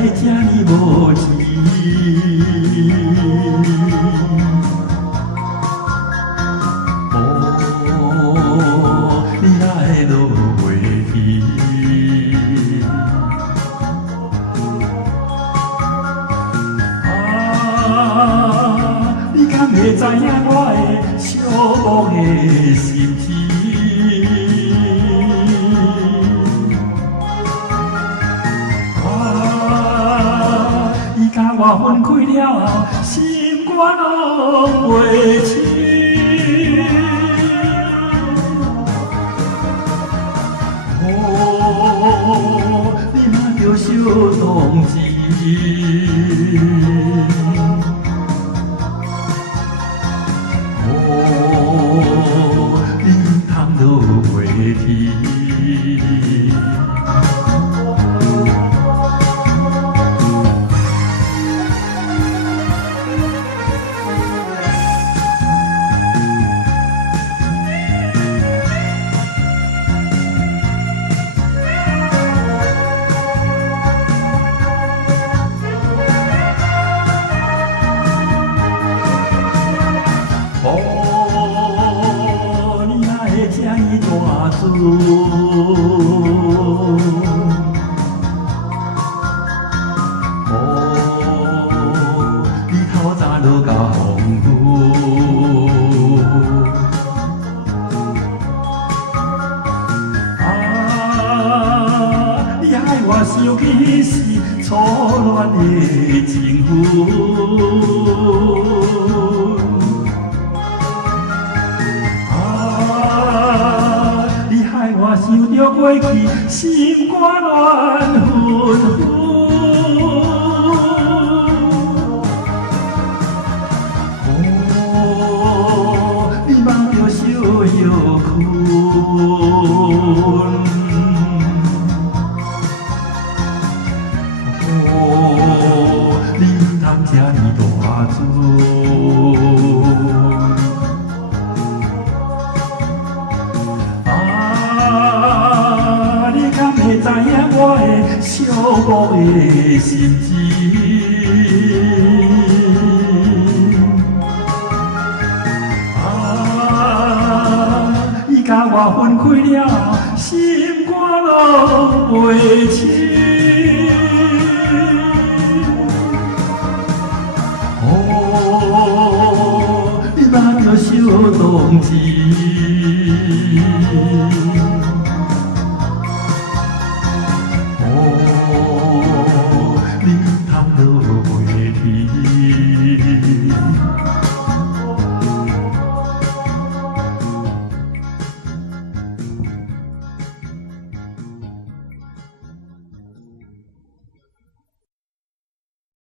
会这呢无钱？哦，你哪会落袂去？你敢会知影我的寂寞的心情？甲我分开了后，心肝拢袂清。哦，你若着小同志。落袂去。这呢大船，哦，你透早落到风雨，啊，你害我想起是初恋的情妇。我想着过去，心肝乱纷纷。哦，你望着小摇困。哦，你唔通这呢大船。会知影我的寂寞的心情。啊，伊甲我分开了，心肝拢袂清。哦，你若着小同志。